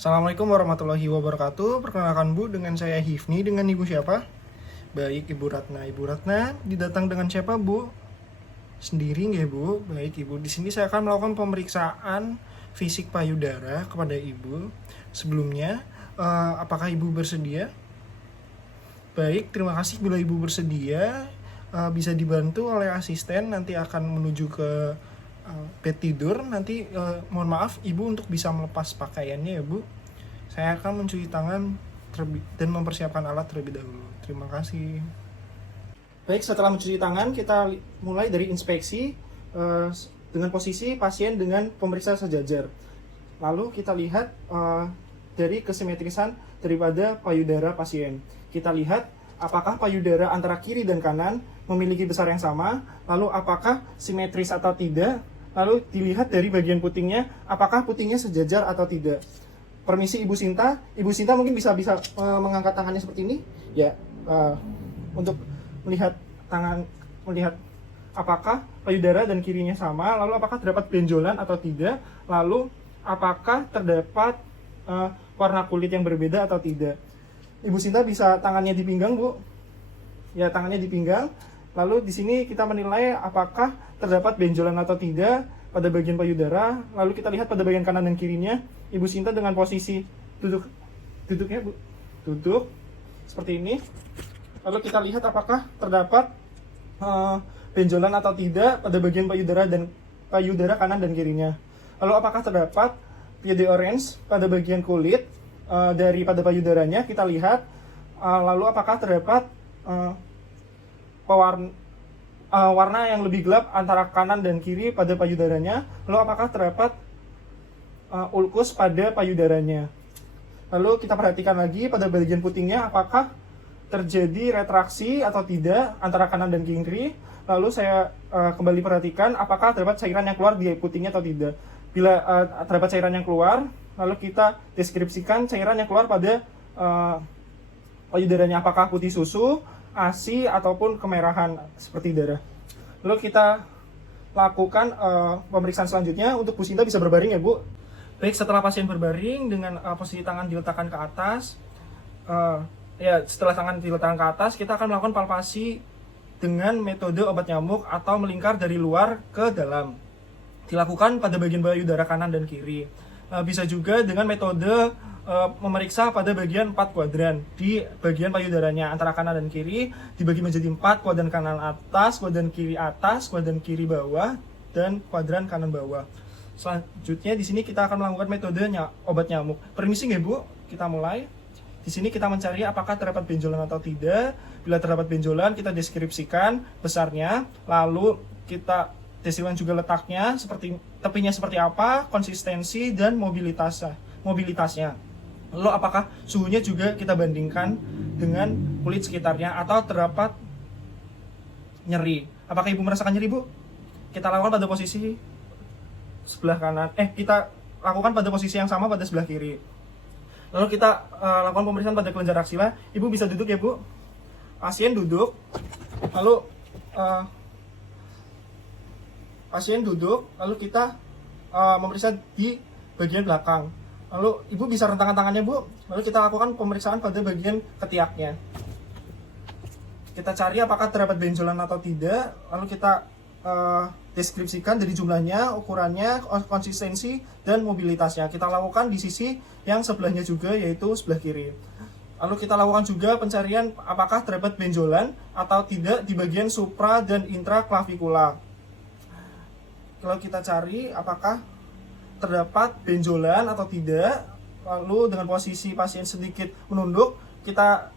Assalamualaikum warahmatullahi wabarakatuh. Perkenalkan Bu, dengan saya Hifni. Dengan Ibu siapa? Baik, Ibu Ratna. Ibu Ratna didatang dengan siapa, Bu? Sendiri nggak, Bu? Baik, Ibu. Di sini saya akan melakukan pemeriksaan fisik payudara kepada Ibu. Sebelumnya, apakah Ibu bersedia? Baik, terima kasih. Bila Ibu bersedia, bisa dibantu oleh asisten. Nanti akan menuju ke bed tidur. Nanti mohon maaf Ibu untuk bisa melepas pakaiannya ya Bu. Saya akan mencuci tangan dan mempersiapkan alat terlebih dahulu. Terima kasih. Baik, setelah mencuci tangan kita mulai dari inspeksi dengan posisi pasien dengan pemeriksa sejajar. Lalu kita lihat dari kesimetrisan daripada payudara pasien. Kita lihat apakah payudara antara kiri dan kanan memiliki besar yang sama, lalu apakah simetris atau tidak, lalu dilihat dari bagian putingnya, apakah putingnya sejajar atau tidak. Permisi Ibu Sinta mungkin bisa mengangkat tangannya seperti ini, ya, untuk melihat apakah payudara dan kirinya sama, lalu apakah terdapat benjolan atau tidak, lalu apakah terdapat warna kulit yang berbeda atau tidak. Ibu Sinta bisa tangannya di pinggang, Bu. Ya, tangannya di pinggang. Lalu di sini kita menilai apakah terdapat benjolan atau tidak pada bagian payudara. Lalu kita lihat pada bagian kanan dan kirinya. Ibu Sinta dengan posisi duduknya, Bu. Duduk seperti ini. Lalu kita lihat apakah terdapat benjolan atau tidak pada bagian payudara kanan dan kirinya. Lalu apakah terdapat piede orange pada bagian kulit daripada payudaranya, kita lihat. Lalu apakah terdapat warna yang lebih gelap antara kanan dan kiri pada payudaranya. Lalu apakah terdapat ulkus pada payudaranya. Lalu kita perhatikan lagi pada bagian putingnya, apakah terjadi retraksi atau tidak antara kanan dan kiri. Lalu saya kembali perhatikan apakah terdapat cairan yang keluar di putingnya atau tidak. Bila terdapat cairan yang keluar, lalu kita deskripsikan cairan yang keluar pada payudaranya, apakah putih susu, ASI, ataupun kemerahan seperti darah. Lalu kita lakukan pemeriksaan selanjutnya. Untuk Bu Sinta bisa berbaring ya Bu. Baik, setelah pasien berbaring dengan posisi tangan diletakkan ke atas, setelah tangan diletakkan ke atas, kita akan melakukan palpasi dengan metode obat nyamuk atau melingkar dari luar ke dalam. Dilakukan pada bagian payudara kanan dan kiri. Bisa juga dengan metode memeriksa pada bagian 4 kuadran di bagian payudaranya antara kanan dan kiri, dibagi menjadi 4 kuadran kanan atas, kuadran kiri bawah, dan kuadran kanan bawah. Selanjutnya di sini kita akan melakukan metode obat nyamuk. Permisi nggak Bu? Kita mulai. Di sini kita mencari apakah terdapat benjolan atau tidak. Bila terdapat benjolan, kita deskripsikan besarnya, lalu kita deskripsikan juga letaknya, seperti tepinya seperti apa, konsistensi dan mobilitasnya. Lalu apakah suhunya juga kita bandingkan dengan kulit sekitarnya atau terdapat nyeri. Apakah Ibu merasakan nyeri, Bu? Kita lakukan pada posisi sebelah kanan. Kita lakukan pada posisi yang sama pada sebelah kiri. Lalu kita lakukan pemeriksaan pada kelenjar aksila. Ibu bisa duduk ya, Bu. Pasien duduk. Lalu kita memeriksa di bagian belakang. Lalu Ibu bisa rentangkan tangannya, Bu. Lalu kita lakukan pemeriksaan pada bagian ketiaknya. Kita cari apakah terdapat benjolan atau tidak. Lalu kita deskripsikan dari jumlahnya, ukurannya, konsistensi, dan mobilitasnya. Kita lakukan di sisi yang sebelahnya juga, yaitu sebelah kiri. Lalu kita lakukan juga pencarian apakah terdapat benjolan atau tidak di bagian supra dan intraklavikula. Kalau kita cari apakah terdapat benjolan atau tidak, lalu dengan posisi pasien sedikit menunduk, kita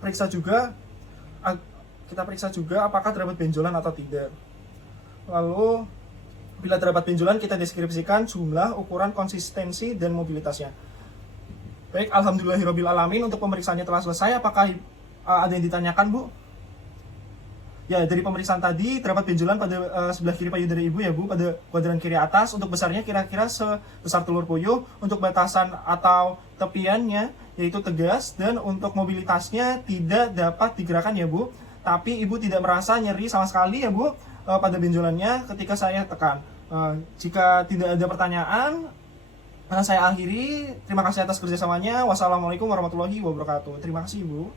periksa juga apakah terdapat benjolan atau tidak. Lalu bila terdapat benjolan, kita deskripsikan jumlah, ukuran, konsistensi, dan mobilitasnya. Baik, alhamdulillahirabbil alamin, untuk pemeriksaannya telah selesai. Apakah ada yang ditanyakan, Bu? Ya, dari pemeriksaan tadi terdapat benjolan pada sebelah kiri payudara Ibu ya Bu, pada kuadran kiri atas. Untuk besarnya kira-kira sebesar telur puyuh. Untuk batasan atau tepiannya yaitu tegas, dan untuk mobilitasnya tidak dapat digerakkan ya Bu. Tapi Ibu tidak merasa nyeri sama sekali ya Bu pada benjolannya ketika saya tekan. Jika tidak ada pertanyaan, Saya akhiri, terima kasih atas kerjasamanya. Wassalamualaikum warahmatullahi wabarakatuh. Terima kasih, Ibu.